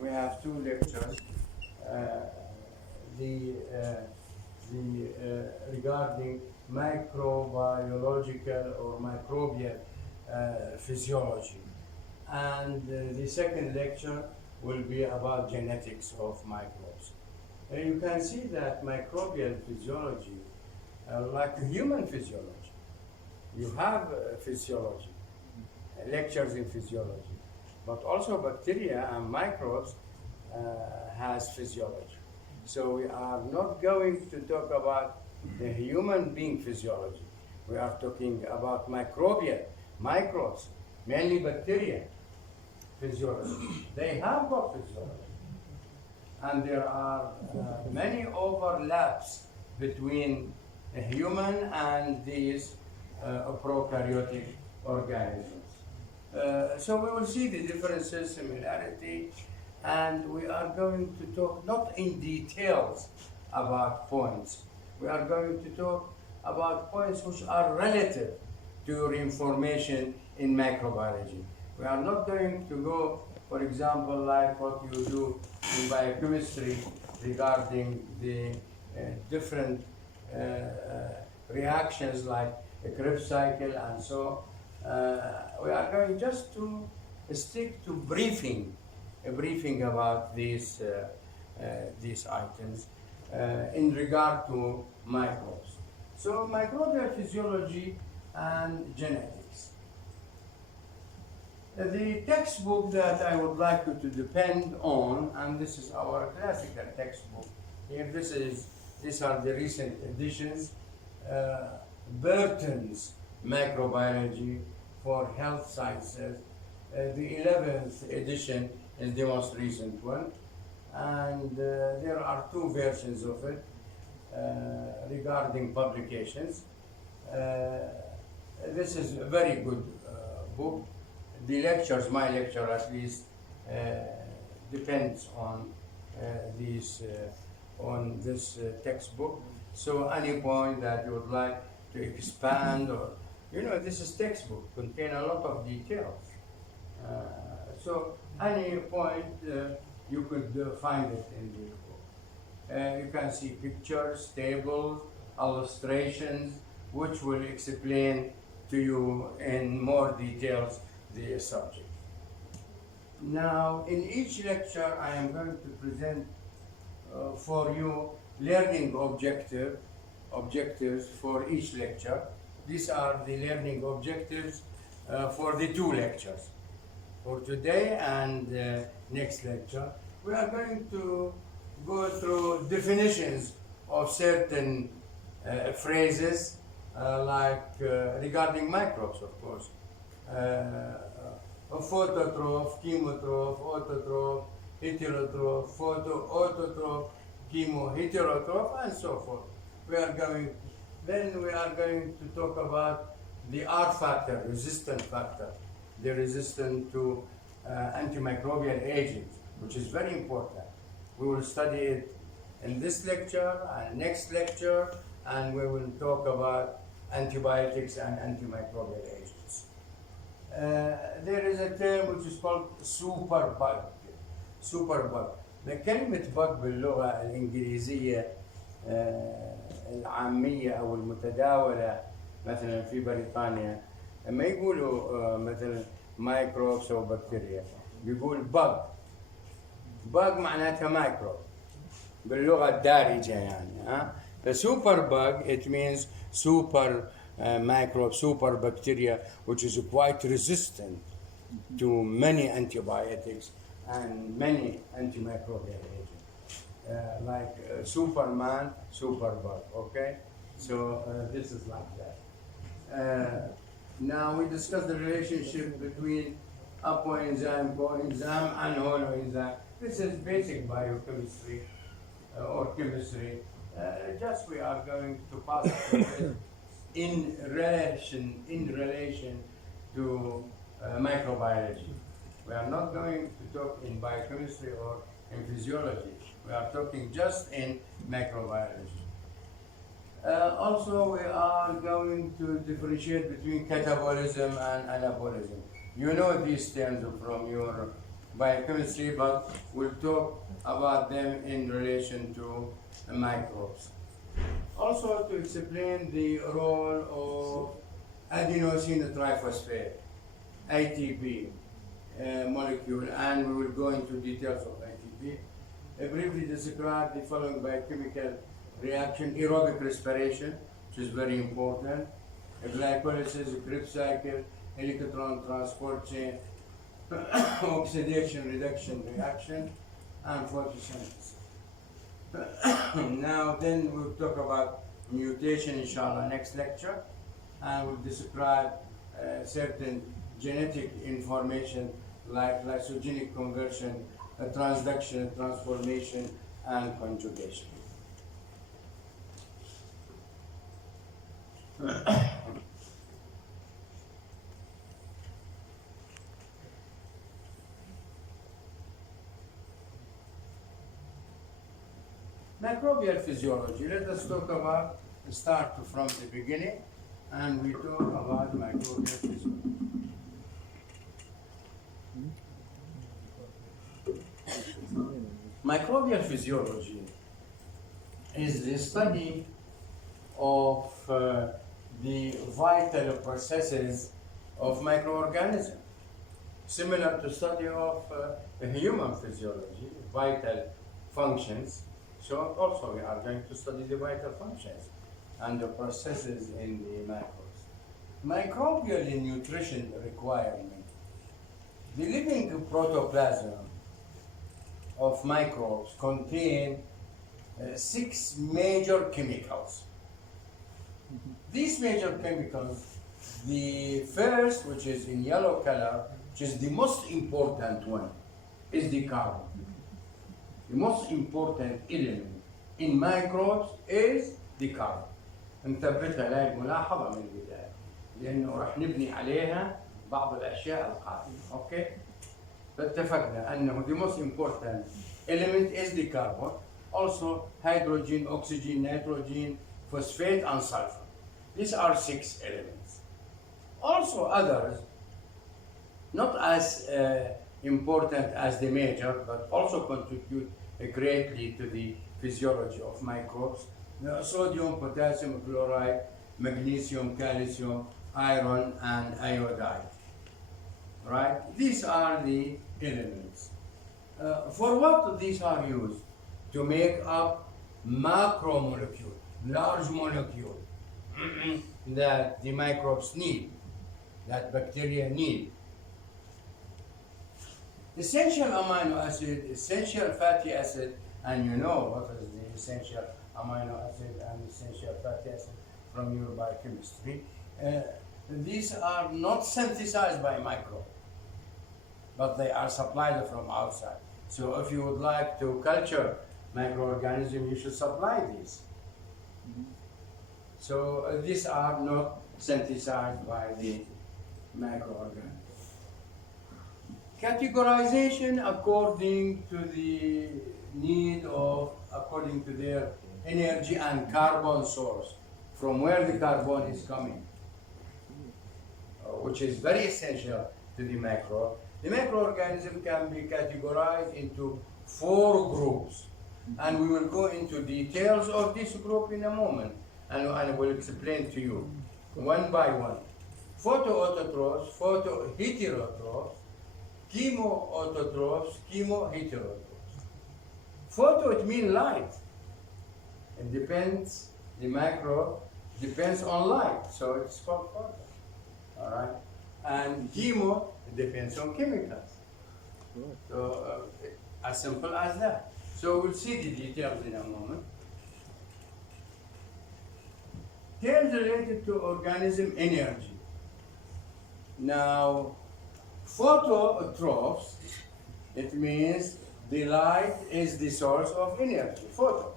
We have two lectures. Uh, the regarding microbiological or microbial physiology, and the second lecture will be about genetics of microbes. And you can see that microbial physiology, like human physiology, you have physiology, lectures in physiology, but also bacteria and microbes has physiology. So we are not going to talk about the human being physiology. We are talking about microbial, microbes, mainly bacteria physiology. They have got physiology. And there are many overlaps between a human and these prokaryotic organisms. So we will see the differences, similarity, and we are going to talk not in details about points. We are going to talk about points which are relative to your information in microbiology. We are not going to go, for example, like what you do in biochemistry regarding the different reactions like a Krebs cycle and so. We are going just to stick to a briefing about these items in regard to microbes. So microbial physiology and genetics. The textbook that I would like you to depend on, and this is our classical textbook. Here, these are the recent editions. Burton's Microbiology for Health Sciences. The 11th edition is the most recent one, and there are two versions of it regarding publications. This is a very good book. The lectures, my lecture at least, depends on on this textbook. So any point that you would like to expand, or this is textbook, contain a lot of details. So any point you could find it in the book. You can see pictures, tables, illustrations, which will explain to you in more details the subject. Now, in each lecture, I am going to present for you learning objectives for each lecture. These are the learning objectives for the two lectures. For today and next lecture, we are going to go through definitions of certain phrases like regarding microbes, of course. Phototroph, chemotroph, autotroph, heterotroph, autotroph, heterotroph, and so forth. Then we are going to talk about the R factor, resistant factor, the resistant to antimicrobial agents, which is very important. We will study it in this lecture and next lecture, and we will talk about antibiotics and antimicrobial agents. There is a term which is called superbug. superbug. كلمة bug باللغة الإنجليزية العامية أو المتداولة مثلا في بريطانيا، لما يقولوا مثلا مايكروبس أو بكتيريا بيقول bug معناتها مايكروب باللغة الدارجة يعني. فسوبر bug it means super microbe, super bacteria, which is quite resistant to many antibiotics and many antimicrobial agents, like Superman, superbug. Okay, so this is like that. Now we discuss the relationship between apoenzyme, coenzyme, and holoenzyme. This is basic biochemistry or chemistry. Just we are going to pass through it in relation to microbiology. We are not going to talk in biochemistry or in physiology. We are talking just in microbiology. Also, we are going to differentiate between catabolism and anabolism. You know these terms from your biochemistry, but we'll talk about them in relation to microbes. Also to explain the role of adenosine triphosphate, ATP molecule, and we will go into details of ATP. I briefly describe the following biochemical reaction: aerobic respiration, which is very important, glycolysis, Krebs cycle, electron transport chain, oxidation reduction reaction, and photosynthesis. Now then we'll talk about mutation, inshallah, next lecture, and we'll describe certain genetic information like lysogenic conversion, transduction, transformation, and conjugation. Microbial physiology. Let us start from the beginning, and we talk about microbial physiology. Microbial physiology is the study of the vital processes of microorganisms, similar to study of human physiology, vital functions. So also we are going to study the vital functions and the processes in the microbes. Microbial nutrition requirement. The living protoplasm of microbes contain 6 major chemicals. These major chemicals, the first, which is in yellow color, which is the most important one, is the carbon. The most important element in microbes is the carbon. نثبتها لا ملاحظة من البداية لأنه راح نبني عليها بعض الأشياء القادمة. أوكي؟ فاتفقنا أنه the most important element is the carbon. Also hydrogen, oxygen, nitrogen, phosphate, and sulfur. These are 6 elements. Also others, not as important as the major, but also contribute greatly to the physiology of microbes. Sodium, potassium, chloride, magnesium, calcium, iron, and iodide. Right? These are the elements. For what these are used? To make up macromolecule, large molecule that the microbes need, that bacteria need. Essential amino acid, essential fatty acid, and you know what is the essential amino acid and essential fatty acid from your biochemistry. These are not synthesized by microbe, but they are supplied from outside. So if you would like to culture microorganism, you should supply these. So these are not synthesized by the microorganism. Categorization according to the need of, according to their energy and carbon source, from where the carbon is coming, which is very essential to the microbe. The microorganism can be categorized into 4 groups, and we will go into details of this group in a moment, and I will explain to you one by one. Photoautotrophs, photoheterotrophs, chemoautotrophs, chemoheterotrophs. Photo, it means light. It depends, the microbe depends on light, so it's called photo. All right? And chemo, it depends on chemicals. So as simple as that. So we'll see the details in a moment. Terms related to organism energy. Now, phototrophs, it means the light is the source of energy, photo.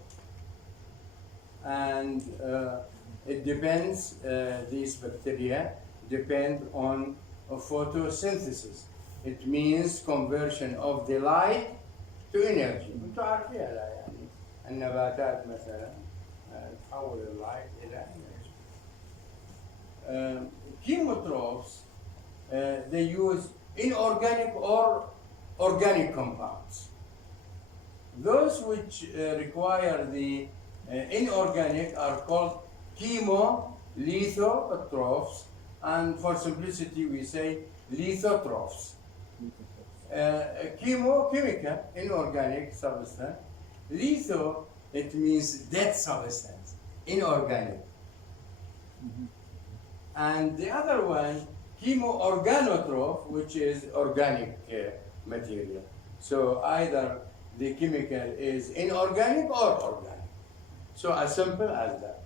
And it depends, these bacteria depend on photosynthesis. It means conversion of the light to energy. انتوا عارفينها لا يعني النباتات مثلا تحول اللايت إلى energy. Chemotrophs, they use inorganic or organic compounds. Those which require the inorganic are called chemolithotrophs, and for simplicity we say lithotrophs. Chemical, inorganic substance. Litho, it means dead substance, inorganic. And the other one, chemoorganotroph, which is organic material. So either the chemical is inorganic or organic. So as simple as that.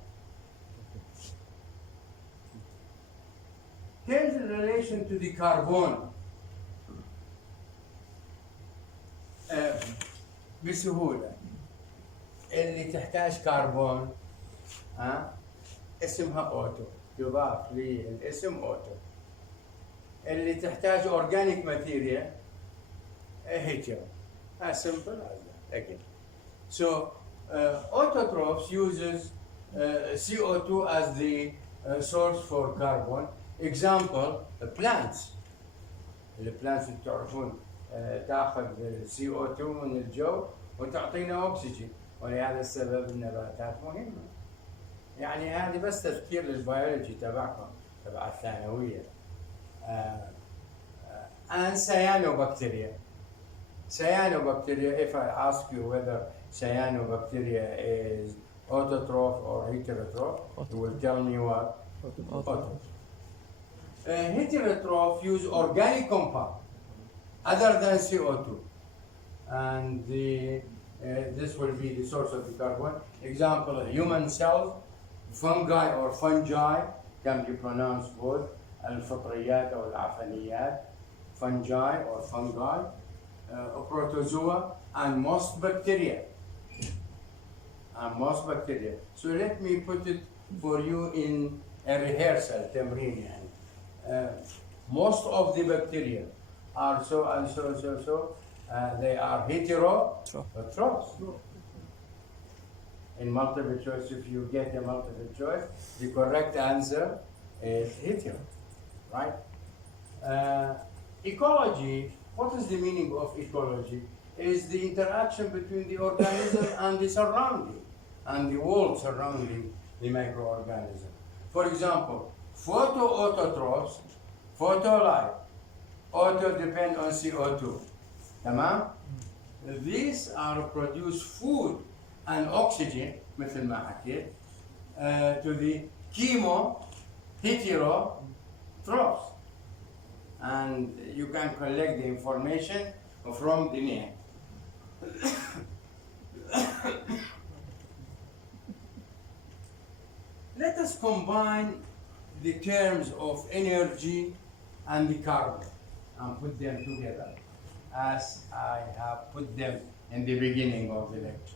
Here's in relation to the carbon. بسهولة اللي تحتاج كربون اسمها اوتو، يضاف للاسم اوتو. اللي تحتاج اورجانيك ماتيريال هيترو. As simple as that again. So autotrophs uses CO2 as the source for carbon. Example, plants. البلانتس اللي تعرفون تاخذ CO2 من الجو وتعطينا اكسجين، ولهذا السبب النباتات مهمه. يعني هذه بس تذكير للبيولوجي تبعكم تبع الثانويه. And cyanobacteria. Cyanobacteria, if I ask you whether cyanobacteria is autotroph or heterotroph, you will tell me what? Autotroph. Heterotroph use organic compound other than CO2, and this will be the source of the carbon. Example, human cells, fungi or fungi can be pronounced both الفطريات أو العفنيات, fungi or fungi, protozoa, and most bacteria. So let me put it for you in a rehearsal, تمرين يعني. Most of the bacteria are so and so. They are heterotrophs. In multiple choice, if you get a multiple choice, the correct answer is hetero, right? Ecology, what is the meaning of ecology? Is the interaction between the organism and the surrounding, and the world surrounding the microorganism. For example, photoautotrophs, photolight, auto depend on CO2. تمام؟ These are produce food and oxygen مثل ما حكيت to the heterotrophs, and you can collect the information from the name. Let us combine the terms of energy and the carbon and put them together as I have put them in the beginning of the lecture.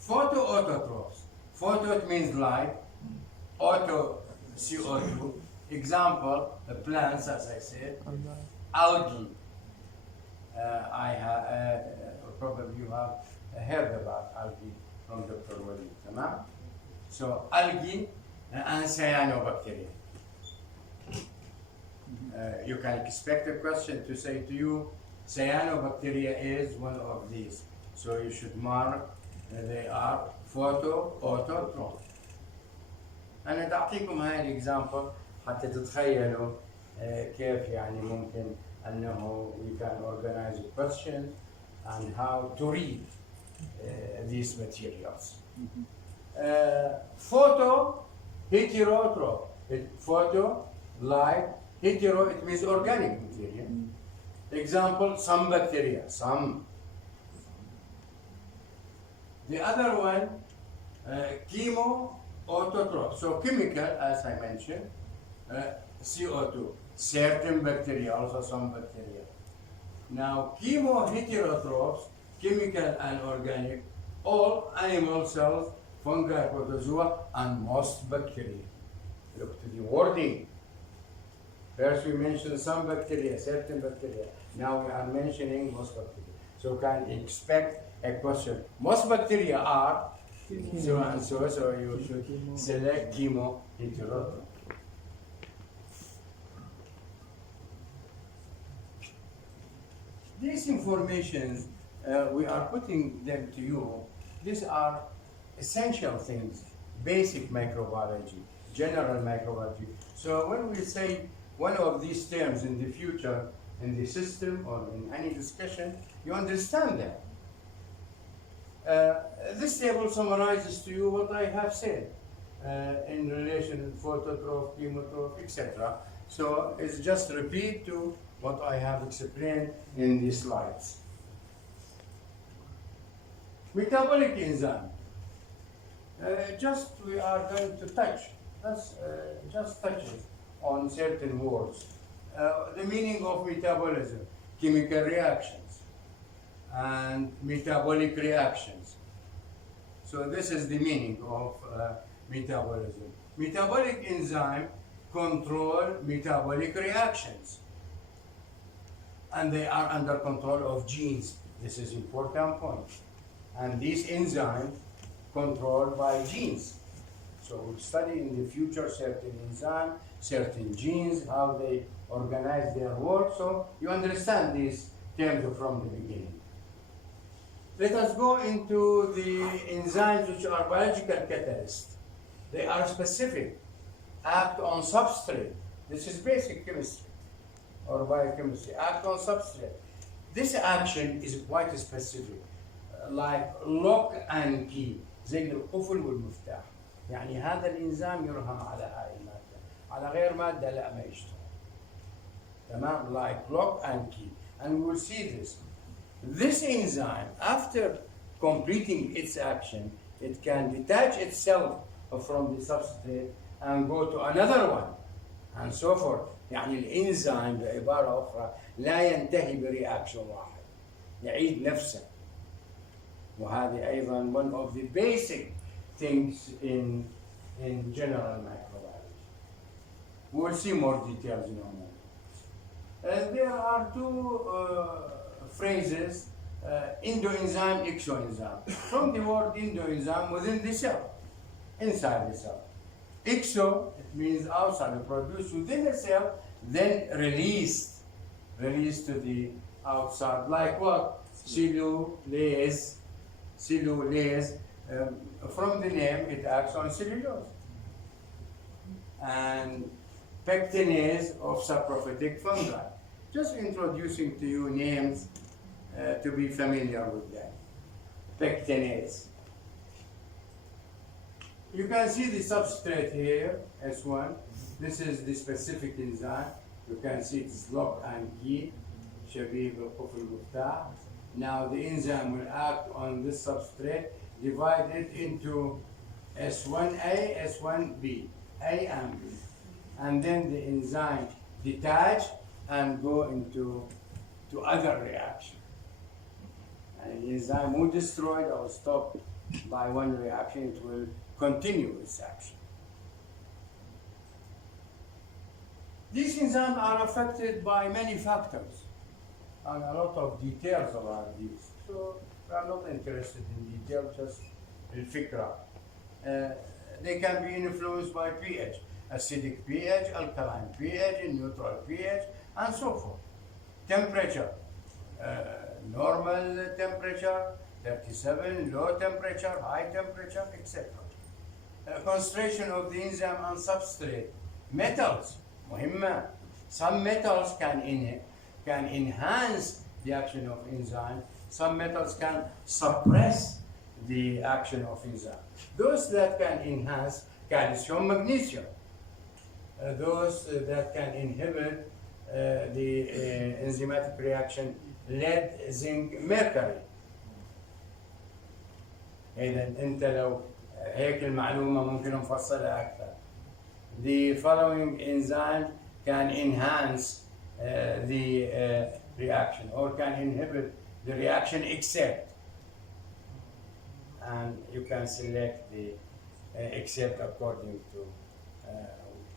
Photoautotrophs. Photo, it means light. Auto, CO2. Example, the plants, as I said. Algae. Probably you have heard about algae from Dr. Wali. So algae and cyanobacteria. You can expect a question to say to you, cyanobacteria is one of these. So you should mark they are photoautotrophs. أنا تعطيكم هاي الإكزامبل حتى تتخيلوا كيف يعني ممكن أنه we can organize a question and how to read these materials. Photo, heterotroph. Photo, light, hetero, it means organic material. Example, some bacteria, some. The other one, chemoautotroph. So chemical, as I mentioned, CO2. Certain bacteria, also some bacteria. Now, chemoheterotrophs, chemical and organic, all animal cells, fungi, protozoa, and most bacteria. Look to the wording. First we mentioned some bacteria, certain bacteria. Now we are mentioning most bacteria. So can expect a question. Most bacteria are so and so, so you should select chemoheterotroph. these informations, we are putting them to you. These are essential things, basic microbiology, general microbiology. So when we say one of these terms in the future, in the system or in any discussion, you understand that. This table summarizes to you what I have said in relation to phototroph, chemotroph, etc. So it's just repeat to what I have explained in these slides. Metabolic enzyme. Just we are going to touch, just touches on certain words. The meaning of metabolism, chemical reactions, and metabolic reactions. So this is the meaning of metabolism. Metabolic enzyme control metabolic reactions, and they are under control of genes. This is important point. And these enzymes controlled by genes. So we'll study in the future certain enzymes, certain genes, how they organize their work. So you understand these terms from the beginning. Let us go into the enzymes which are biological catalysts. They are specific, act on substrate. This is basic chemistry or biochemistry, act on substrate. This action is quite specific, like lock and key, زي القفل والمفتاح. يعني هذا الإنزيم يرهم على هاي المادة، على غير مادة لا ما يشتغل. تمام؟ Like lock and key. And we will see this. This enzyme, after completing its action, it can detach itself from the substrate and go to another one, and so forth. يعني الإنزيم بعبارة أخرى لا ينتهي برياكشن واحد، يعيد نفسه. وهذه أيضا one of the basic things in general microbiology. We will see more details in a moment. There are two phrases, endoenzyme, exoenzyme. From the word endoenzyme, within the cell, inside the cell. Exo, it means outside, produced within the cell, then released to the outside. Like what? Cellulase. From the name, it acts on cellulose. And pectinase of saprophytic fungi. Just introducing to you names to be familiar with them. Pectinase. You can see the substrate here, S1. This is the specific enzyme. You can see it's lock and key, شبيه بالقفل المفتاح. Now the enzyme will act on this substrate, divide it into S1A, S1B, A and B. And then the enzyme detach and go into other reaction. And the enzyme will destroy or stop by one reaction, it will continue its action. These enzymes are affected by many factors and a lot of details about these. So we are not interested in detail, just الفكرة. They can be influenced by pH, acidic pH, alkaline pH, neutral pH, and so forth. Temperature, normal temperature, 37, low temperature, high temperature, etc. Concentration of the enzyme on substrate. Metals, مهمة. Some metals can enhance the action of enzyme. Some metals can suppress the action of enzyme. Those that can enhance, calcium, magnesium. Those that can inhibit the enzymatic reaction, lead, zinc, mercury. إذا أنت لو هيك المعلومة ممكن نفصلها أكثر. The following enzyme can enhance the reaction or can inhibit the reaction except. And you can select the except according to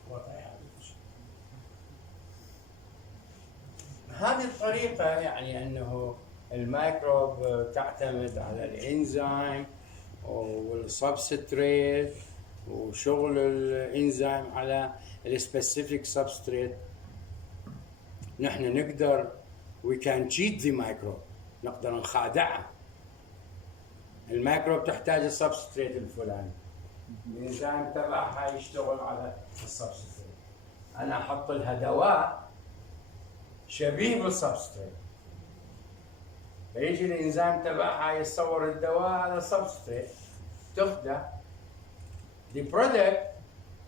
what I have mentioned. هذه الطريقة يعني أنه الميكروب تعتمد على الإنزيم والسبستريت وشغل الإنزيم على السبيسيفيك سبستريت. نحن نقدر we can cheat the microbe. نقدر نخادعها. الميكروب تحتاج السبستريت الفلاني. الانزيم تبعها يشتغل على السبستريت. انا احط لها دواء شبيه بالسبستريت. فيجي الانزيم تبعها يصور الدواء على السبستريت. تخدع. The product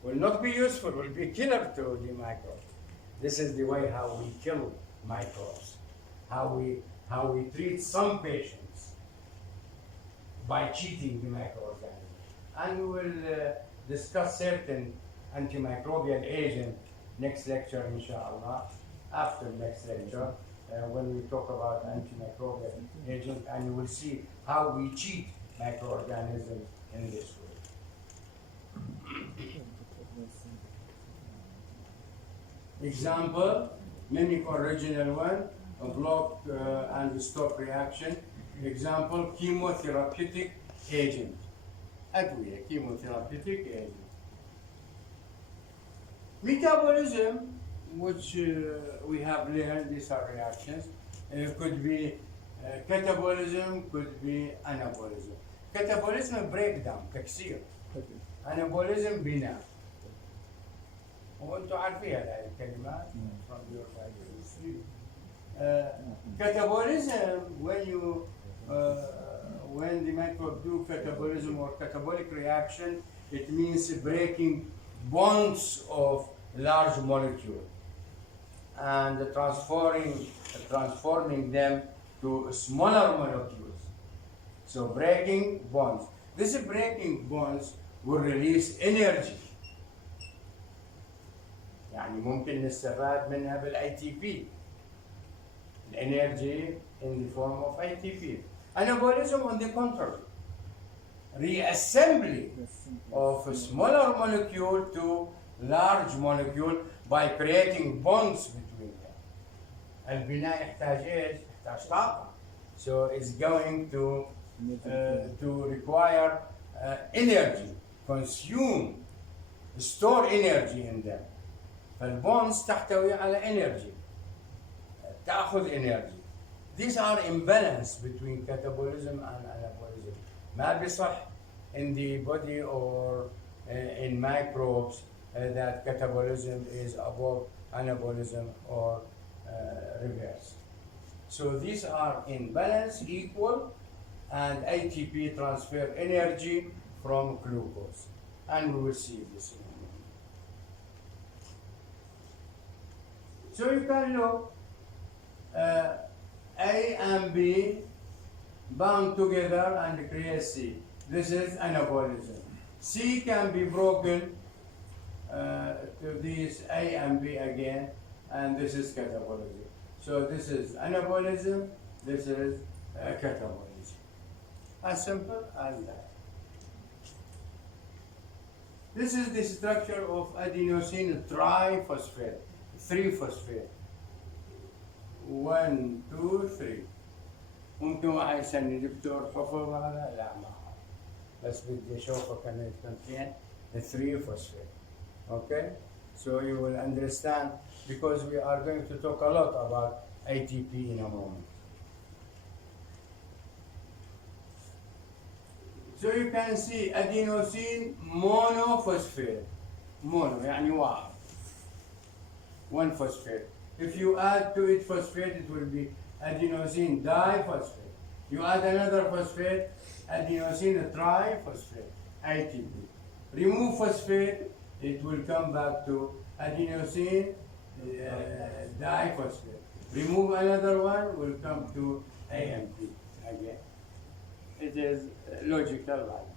will not be useful, will be killer to the microbe. This is the way how we kill microbes. How we treat some patients by cheating the microorganism. And we will discuss certain antimicrobial agent next lecture, inshallah, after next lecture, when we talk about antimicrobial agent, and you will see how we cheat microorganisms in this way. Example, mimic original one, a block and stop reaction. Example, chemotherapeutic agent. أدوية, chemotherapeutic agent. Metabolism, which we have learned, these are reactions. Could be catabolism, could be anabolism. Catabolism breakdown, تكسير. Anabolism بناء. وانتم عارفين هذه الكلمات. Catabolism, when the microbe do catabolism or catabolic reaction, it means breaking bonds of large molecule and transforming them to smaller molecules. So breaking bonds. This breaking bonds will release energy. يعني ممكن نستفاد منها بالاي تي بي. Energy in the form of ATP. Anabolism, on the contrary, reassembly of a smaller molecule to large molecule by creating bonds between them. البناء يحتاج ايش؟ يحتاج طاقة. So it's going to require energy, consume, store energy in them. فالبونز تحتوي على energy. تأخذ energy. These are imbalance between catabolism and anabolism. ما بيصح in the body or in microbes that catabolism is above anabolism or reverse. So these are in balance, equal, and ATP transfer energy from glucose. And we will see this in a moment. So you can look. A and B bound together and create C. This is anabolism. C can be broken to these A and B again, and this is catabolism. So this is anabolism, this is catabolism. As simple as that. This is the structure of adenosine triphosphate, 3-phosphate. 1 2 3. ممكن واحد يسألني دكتور حفظ هذا؟ لا ما أعرف. بس بدي أشوفه كان يتكون 3-phosphate. Okay? So you will understand because we are going to talk a lot about ATP in a moment. So you can see adenosine monophosphate. Mono يعني واحد. 1 phosphate. If you add to it phosphate, it will be adenosine diphosphate. You add another phosphate, adenosine triphosphate, ATP. Remove phosphate, it will come back to adenosine diphosphate. Remove another one, will come to AMP again. It is logical like that.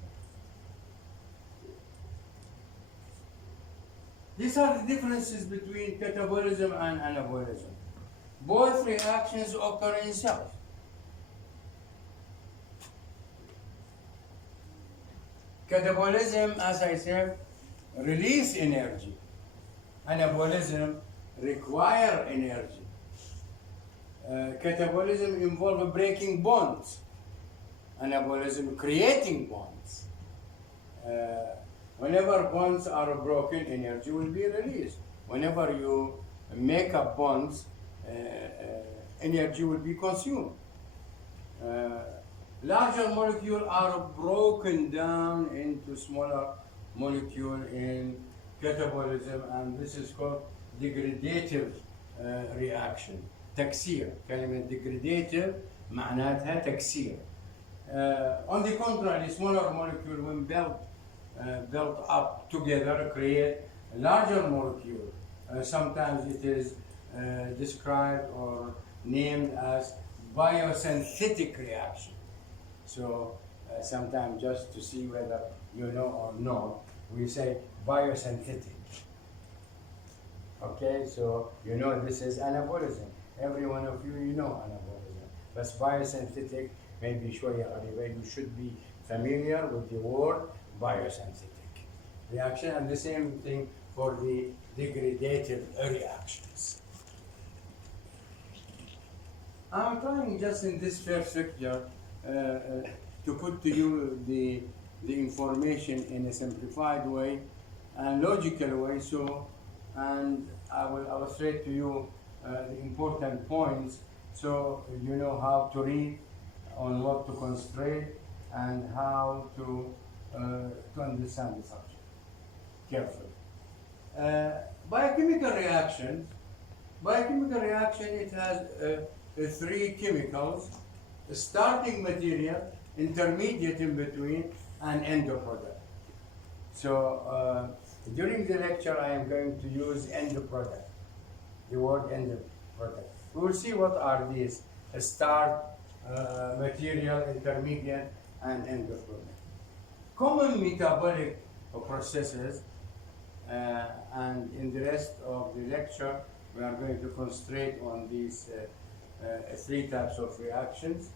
These are the differences between catabolism and anabolism. Both reactions occur in cells. Catabolism, as I said, release energy. Anabolism require energy. Catabolism involves breaking bonds. Anabolism creating bonds. Whenever bonds are broken, energy will be released. Whenever you make up bonds, energy will be consumed. Larger molecules are broken down into smaller molecules in catabolism, and this is called degradative reaction. تكسير. كلمة degradative معناتها تكسير. On the contrary, smaller molecules when built up together create a larger molecule. Sometimes it is described or named as biosynthetic reaction. So sometimes just to see whether you know or not, we say biosynthetic. Okay, so you know this is anabolism. Every one of you know anabolism. But biosynthetic, maybe شوية قريبة. You should be familiar with the word biosynthetic reaction, and the same thing for the degradative reactions. I'm trying just in this first lecture to put to you the information in a simplified way and logical way, and I will illustrate to you the important points so you know how to read, on what to concentrate, and how to understand the subject carefully. Biochemical reaction, it has three chemicals: a starting material, intermediate in between, and end product. So during the lecture, I am going to use end product, the word end product. We will see what are these: a start material, intermediate, and end product. Common metabolic processes, and in the rest of the lecture, we are going to concentrate on these three types of reactions.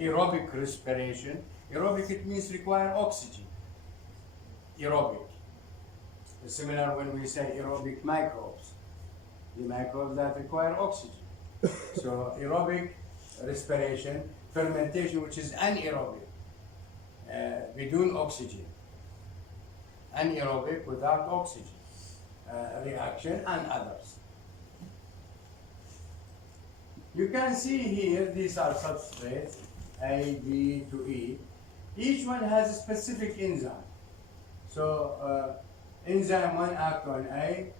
Aerobic respiration. Aerobic, it means require oxygen. Aerobic. Similar when we say aerobic microbes, the microbes that require oxygen. So aerobic respiration, fermentation, which is anaerobic, بدون oxygen. Anaerobic, without oxygen, reaction, and others. You can see here, these are substrates, A, B to E. Each one has a specific enzyme. So enzyme 1 acts on A,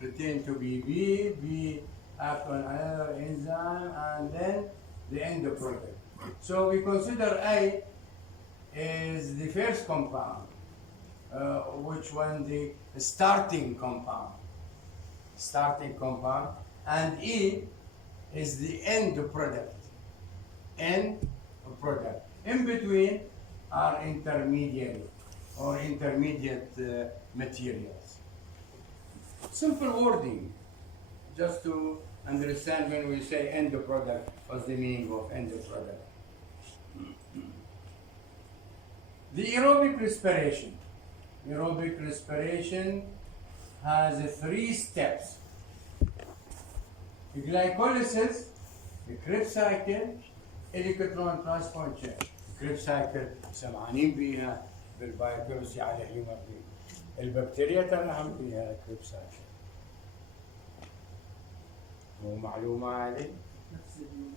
pretend to be B, B acts on another enzyme, and then the end product. So we consider A is the first compound, which one the starting compound, and E is the end product. In between are intermediate materials. Simple wording, just to understand when we say end product, what's the meaning of end product. The aerobic respiration has three steps: the glycolysis, the Krebs cycle, electron transport chain. Krebs cycle سمعانين بيها بالبايوكيمستري على هيومن بينج. البكتيريا تنعم بيها كريبس سايكل. مو معلومة هذه؟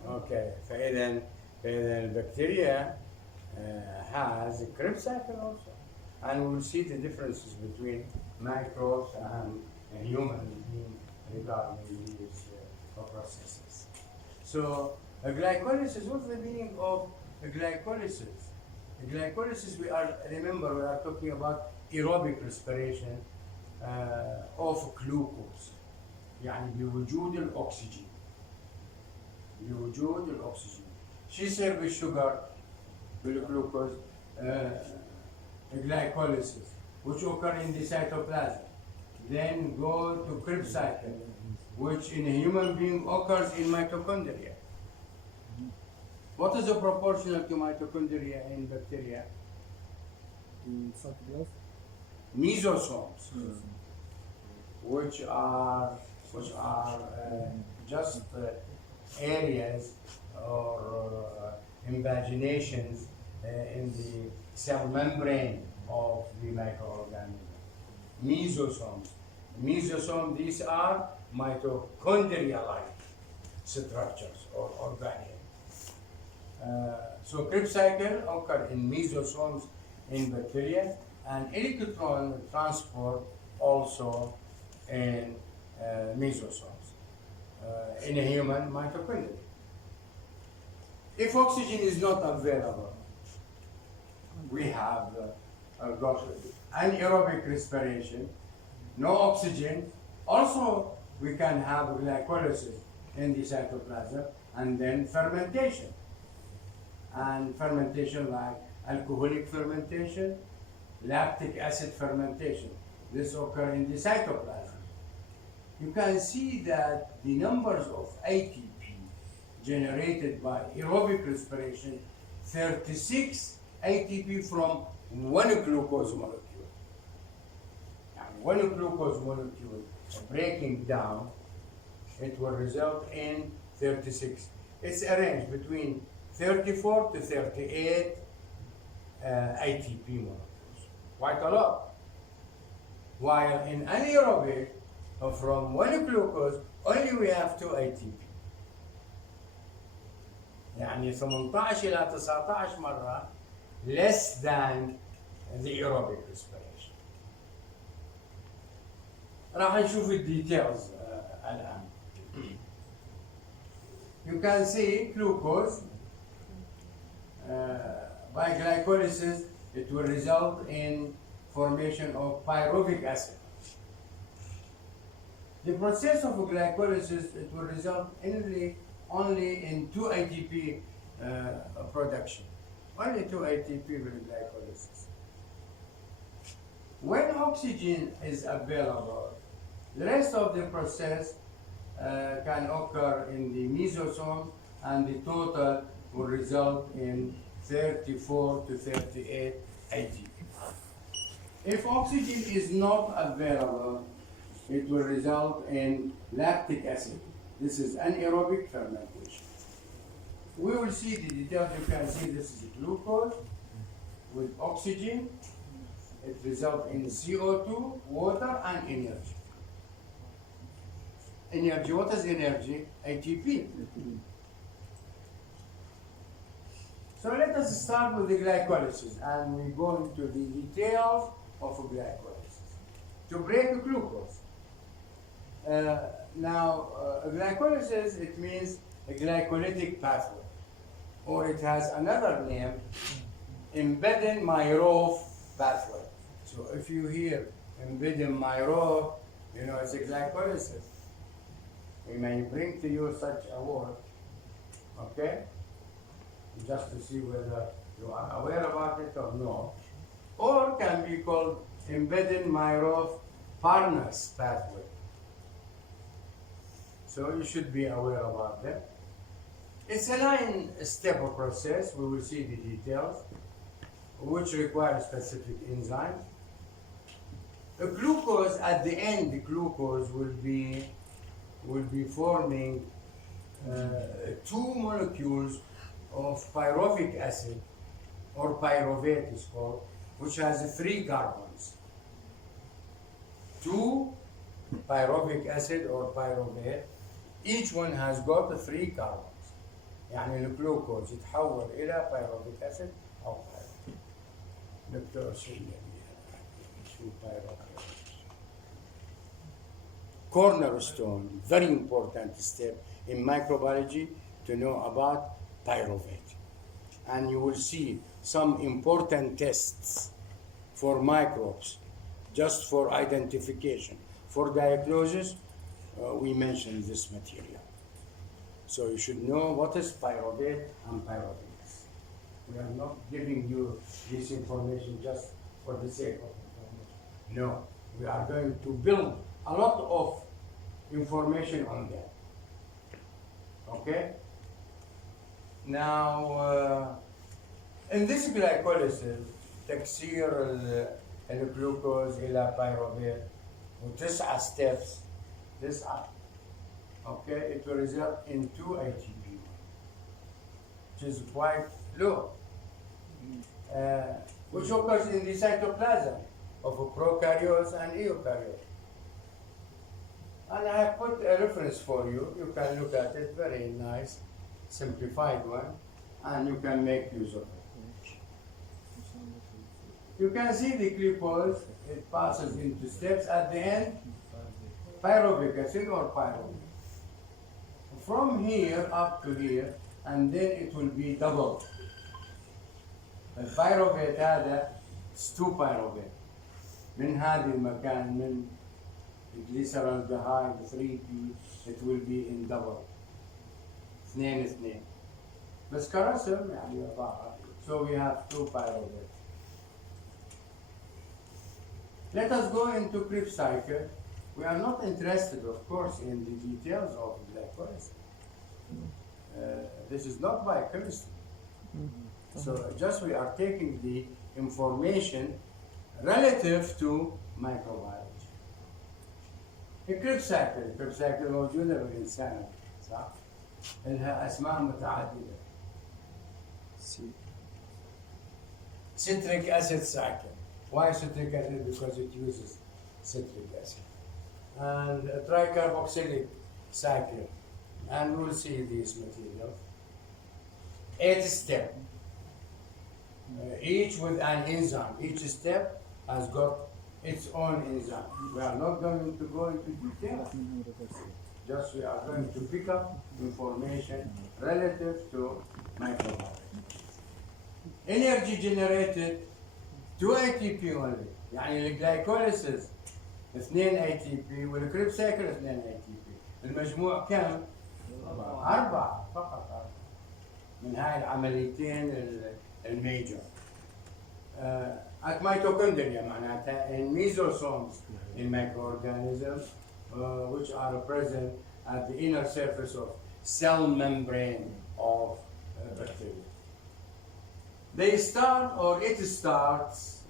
اوكي، فإذا البكتيريا has a Krebs cycle also, and we'll see the differences between microbes and human beings regarding these processes. So glycolysis, what's the meaning of glycolysis? Glycolysis, we are talking about aerobic respiration of glucose. يعني بوجود الأكسجين. شو يصير بالشجر بالglucose glycolysis, which occur in the cytoplasm, then go to Krebs cycle, which in a human being occurs in mitochondria. What is the proportional to mitochondria in bacteria? Mesosomes, which are just areas or invaginations in the cell membrane of the microorganism. Mesosomes, these are mitochondria-like. structures or organelles. So Krebs cycle occur in mesosomes in bacteria, and electron transport also in mesosomes in a human mitochondria. If oxygen is not available, we have got anaerobic respiration, no oxygen. Also, we can have glycolysis in the cytoplasm, and then fermentation. And fermentation like alcoholic fermentation, lactic acid fermentation. This occurs in the cytoplasm. You can see that the numbers of ATP generated by aerobic respiration, 36 ATP from one glucose molecule. And one glucose molecule breaking down, it will result in 36. It's a range between 34 to 38 ATP molecules, quite a lot. While in anaerobic, from one glucose, only we have 2 ATP. يعني 18 إلى 19 مرة less than the aerobic respiration. راح نشوف الديتيلز الآن. You can see glucose by glycolysis, it will result in formation of pyruvic acid. The process of glycolysis, it will result only in 2 ATP production. Only 2 ATP with glycolysis. When oxygen is available, the rest of the process can occur in the mesosome, and the total will result in 34 to 38 ATP. If oxygen is not available, it will result in lactic acid. This is anaerobic fermentation. We will see the details. You can see this is glucose with oxygen. It results in CO2, water, and energy. Energy, what is energy? ATP. So let us start with the glycolysis, and we go into the details of glycolysis. To break glucose. Glycolysis, it means a glycolytic pathway, or it has another name, Embedden-Meyerhof pathway. So if you hear Embedden-Meyerhof, you know it's a glycolysis. We may bring to you such a word, okay? Just to see whether you are aware about it or no. Or can be called Embedden-Meyerhof-Parnas pathway. So you should be aware about them. It's a 9-step process. We will see the details, which require specific enzymes. The glucose, at the end, the glucose will be forming 2 molecules of pyruvic acid, or pyruvate is called, which has 3 carbons. 2 pyruvic acid or pyruvate, each one has got 3 carbons. يعني الجلوكوز يتحول إلى pyruvic acid أو pyruvate. دكتور شو pyruvate? Cornerstone, very important step in microbiology to know about pyruvate. And you will see some important tests for microbes, just for identification. For diagnosis, we mentioned this material. So you should know what is pyruvate and pyruvates. We are not giving you this information just for the sake of information. No, we are going to build a lot of information on that. Okay? Now, in this glycolysis, تكسير الجلوكوز إلى pyruvate و9 steps. 9. Okay, it will result in 2 ATP, which is quite low, which occurs in the cytoplasm of prokaryotes and eukaryotes. And I have put a reference for you. You can look at it, very nice, simplified one, and you can make use of it. You can see the glucose, it passes into steps at the end, pyruvic acid or pyruvate. From here up to here, and then it will be double. البيروفيت هذا 2 pyrovate. من هذه المكان من glyceraldehyde 3P, it will be in double. 2 بس كرسم يعني يضاعف. So we have 2 pyruvate. Let us go into Krebs cycle. We are not interested, of course, in the details of glycolysis. This is not biochemistry. So just we are taking the information relative to microbiology. الكريبس سايكل موجودة بالإنسان صح؟ لها أسماء متعددة. Citric acid cycle. Why citric acid? Because it uses citric acid. And a tricarboxylic cycle. And we'll see these materials. 8 steps. Each with an enzyme. Each step has got its own enzyme. We are not going to go into detail. Just we are going to pick up information relative to microbiology. Energy generated 2 ATP only. يعني الجلايكوليسيس 2 ATP والكريبس سايكل 2 ATP. المجموع كم؟ 4 فقط 4 من هاي العمليتين الميجر. ميتوكوندريا معناتها in mesosomes in microorganisms which are present at the inner surface of cell membrane of bacteria. They start, or it starts,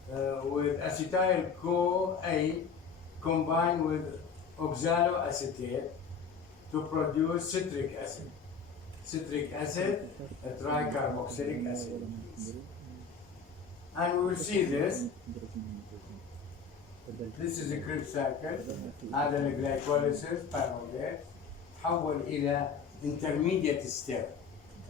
with acetyl-CoA combined with oxaloacetate to produce citric acid. Citric acid, a tricarboxylic acid. And we will see this. This is a Krebs cycle. هذا الجلايكوليسيس pyruvate تحول إلى intermediate step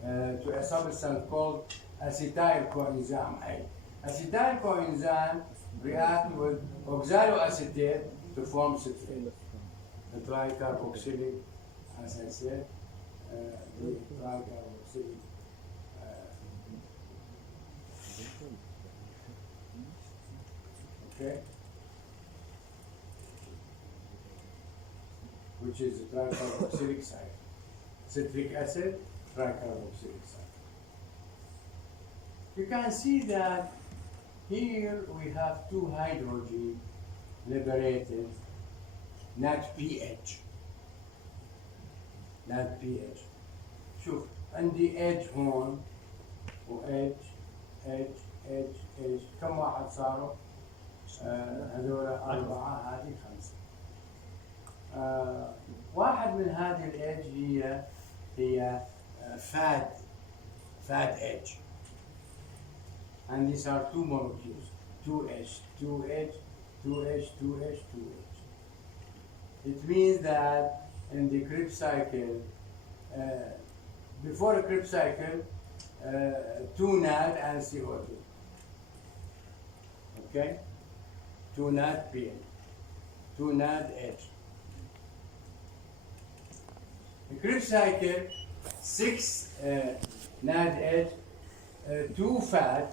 to a substance called acetyl coenzyme A. Acetyl coenzyme react with oxaloacetate to form citrate. The tricarboxylic, as I said, the tricarboxylic. Okay, which is the tricarboxylic side. Citric acid, tricarboxylic side. You can see that here we have 2 hydrogen liberated, not pH. Not pH. شوف عندي edge هون و edge كم واحد صاروا؟ هذول 4 هذه 5. واحد من هذه الإيدج هي fat edge. And these are 2 molecules, 2H, 2H, 2H, 2H, 2H. It means that in the Krebs cycle, before the Krebs cycle, 2 NAD and CO2. Okay? 2 NAD PN, 2 NAD H. The Krebs cycle, 6 NAD H, 2 fat,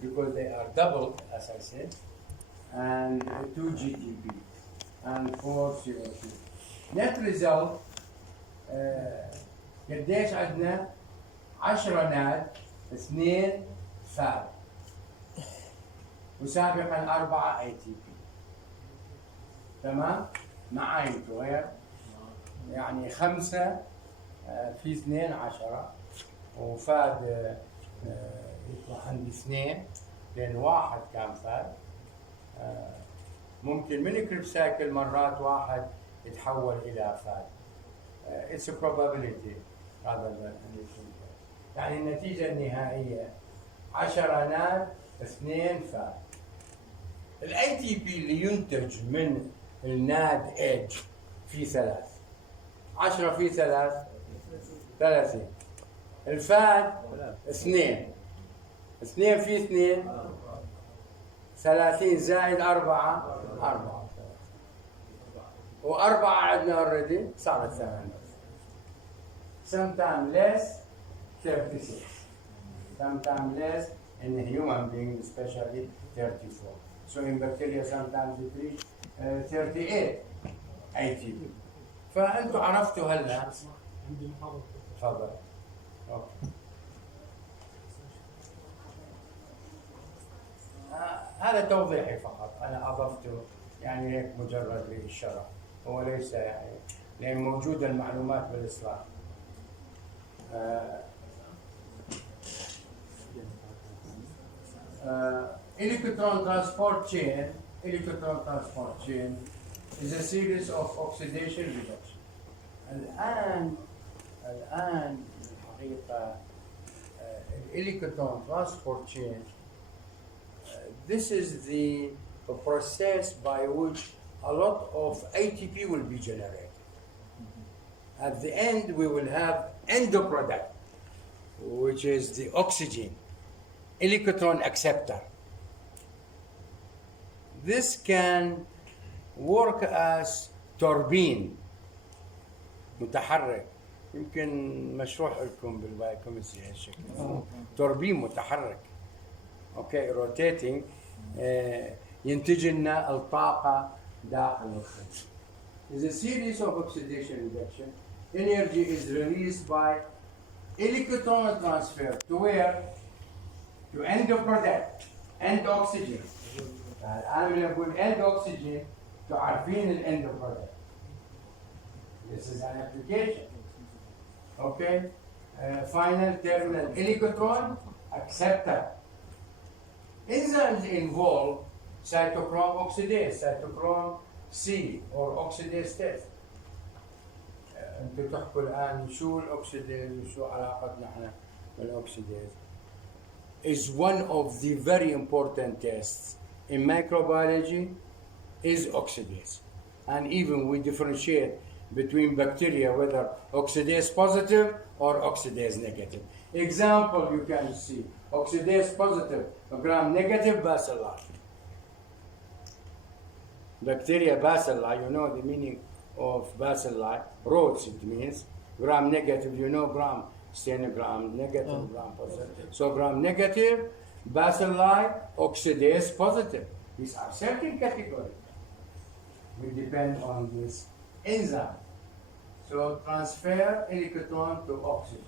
because they are doubled, as I said, and 2 GTP, and 4 CO2. Net result, قديش عندنا؟ 10 ناد، 2 فات، وسابقا 4 ATP. تمام؟ معاي انتوا غير؟ يعني 5 في 2 10 وفاد يطلع عندي 2 لأن 1 كان فاد. ممكن من الكريبس سايكل مرات 1 يتحول إلى فاد. It's a probability rather than anything else. يعني النتيجة النهائية 10 ناد 2 فاد. الاي تي بي اللي ينتج من الناد ايدج في 3. 10 في 3 30. الفات 2. 2 في 2 30 زائد 4 4. و4 عندنا اوريدي صارت 8. Sometimes less 36. Sometimes less in human being, especially 34. So in bacteria sometimes it reach 38 ATP. فأنتوا عرفتوا هلا. تفضل. أوكي. هذا توضيحي فقط، أنا أضفته يعني هيك مجرد للشرح، هو ليس يعني لأن موجودة المعلومات بالإصلاح. Electron transport chain is a series of oxidation reduction. الآن الحقيقة electron transport chain, this is the process by which a lot of ATP will be generated. At the end, we will have end product, which is the oxygen electron acceptor. This can work as turbine متحرك. يمكن مشروح لكم بالبايوكيمستري هالشكل. توربين متحرك. اوكي روتيتنج ينتج لنا الطاقة داخل الخلية. There's a series of oxidation reduction. Energy is released by electron transfer to where? To end product, end oxygen. الآن لما نقول end oxygen تعرفين ال end product. This is an application. Okay. Final terminal electron acceptor. Enzymes involve cytochrome oxidase, cytochrome C or oxidase test. انتوا تحكوا الآن شو الأكسيديز وشو علاقتنا احنا بالأكسيديز. Is one of the very important tests in microbiology is oxidase. And even we differentiate between bacteria whether oxidase positive or oxidase negative. Example you can see, oxidase positive, gram negative bacilli. Bacteria bacilli, you know the meaning of bacilli, rods it means. Gram negative, you know gram, gram negative, gram positive. So gram negative, bacilli, oxidase positive. These are certain categories. We depend on this enzyme. So transfer electron to oxygen.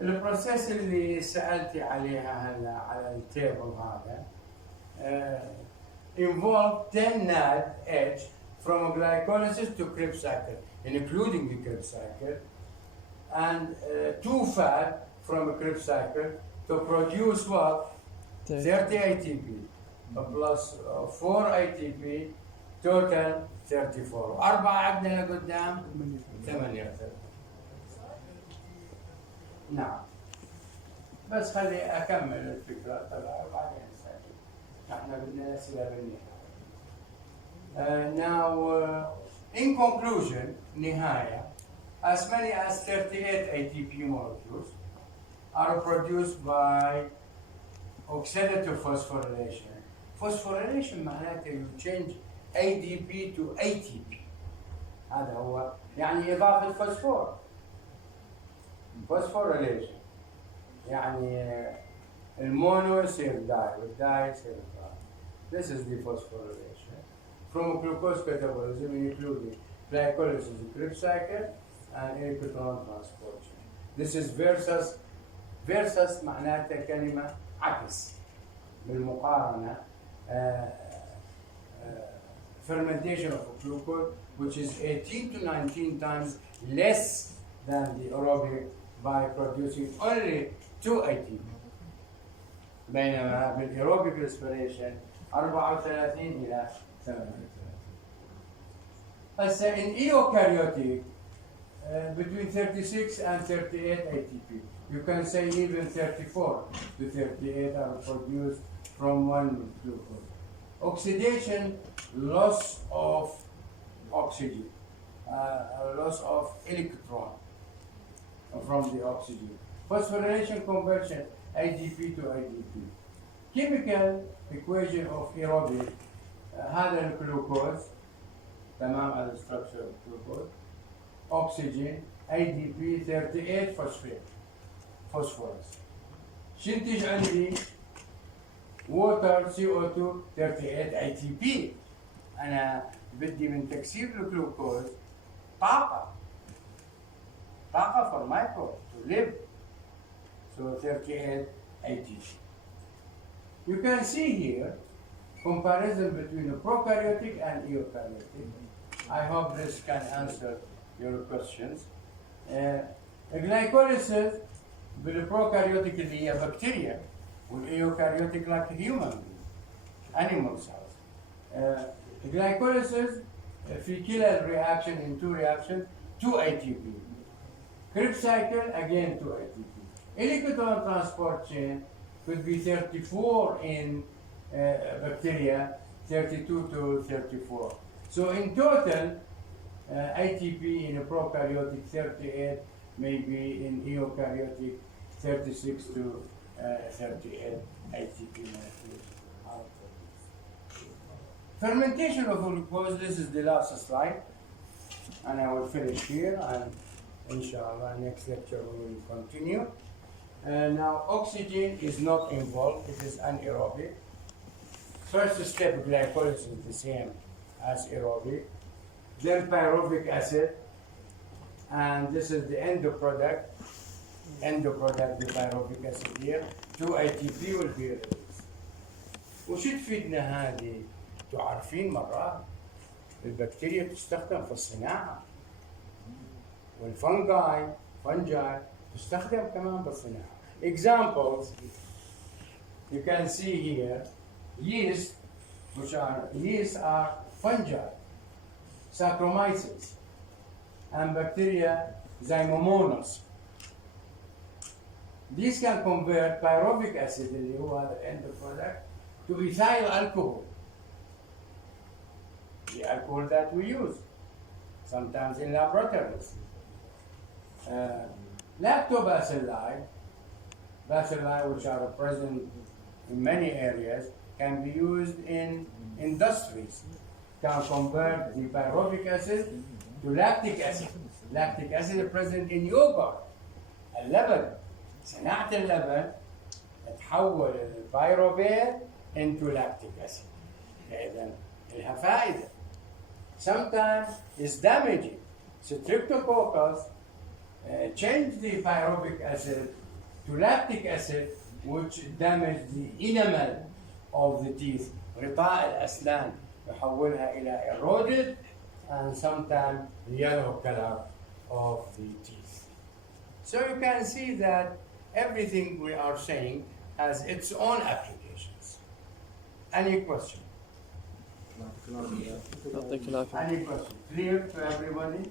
البروسيس اللي سألتي عليها هلا على التيبل هذا involve 10 NADH from glycolysis to Krebs cycle, including the Krebs cycle, and 2 fat from a Krebs cycle to produce what? 30 ATP plus 4 ATP total 34. 4 عندنا لقدام 8. نعم. بس خلي أكمل الفكرة طبعا وبعدين نسأل. نحن بدنا أسئلة بالنهاية. Now, in conclusion, نهاية, as many as 38 ATP molecules are produced by oxidative phosphorylation. Phosphorylation معناته you change ADP to ATP. هذا هو يعني إضافة فوسفور. Phosphorylation يعني المونو يصير داي والداي يصير داي. This is the phosphorylation. From glucose catabolism including glycolysis, Krebs cycle, and electron transport. This is versus معناتها كلمة عكس بالمقارنة. Fermentation of glucose, which is 18 to 19 times less than the aerobic by producing only 2 ATP. بينما بالaerobic respiration 34 إلى 38. هسه in eukaryotic between 36 and 38 ATP. You can say even 34 to 38 are produced from one glucose. Oxidation, loss of oxygen, a loss of electron from the oxygen. Phosphorylation conversion, ADP to ADP. Chemical equation of aerobic, هذا الجلوكوز تمام على structure of glucose, oxygen, ADP 38 phosphate, phosphorus. شنتج عندي water CO2 38 ATP. أنا بدي من تكسير الجلوكوز طاقة for microbes to live. So 38 ATP. You can see here comparison between the prokaryotic and eukaryotic. I hope this can answer your questions. Glycolysis بالprokaryotic اللي هي bacteria والeukaryotic like human animal cells. Glycolysis في كلا reaction in two reactions 2 ATP. Krebs cycle again 2 ATP. Electron transport chain could be 34 in bacteria, 32 to 34. So in total, ATP in a prokaryotic 38, maybe in eukaryotic 36 to 38 ATP molecules. Fermentation of glucose, this is the last slide, and I will finish here, and inshallah next lecture we will continue. Now oxygen is not involved, it is anaerobic. First step glycolysis is the same as aerobic. Then pyruvic acid, and this is the end product, the pyruvic acid here. 2 ATP will be released. وش تفيدنا هذه؟ تعرفين مرات البكتيريا تستخدم في الصناعة والفنجاي تستخدم كمان بالصناعة. Examples you can see here, yeast are fungi, Saccharomyces, and bacteria Zymomonas. These can convert pyruvic acid اللي هو the end product to ethyl alcohol, the alcohol that we use sometimes in laboratories. Lactobacilli, which are present in many areas, can be used in industries, can convert the pyruvic acid to lactic acid. Lactic acid is present in yogurt. اللبن، صناعة اللبن تحول البيروفيت into lactic acid. إذن لها فائدة. Sometimes it's damaging. Streptococcus change the pyruvic acid to lactic acid, which damage the enamel of the teeth. غطاء الأسنان يحولها إلى eroded and sometimes yellow color of the teeth. So you can see that everything we are saying has its own applications. Any question? Any question? Clear to everybody?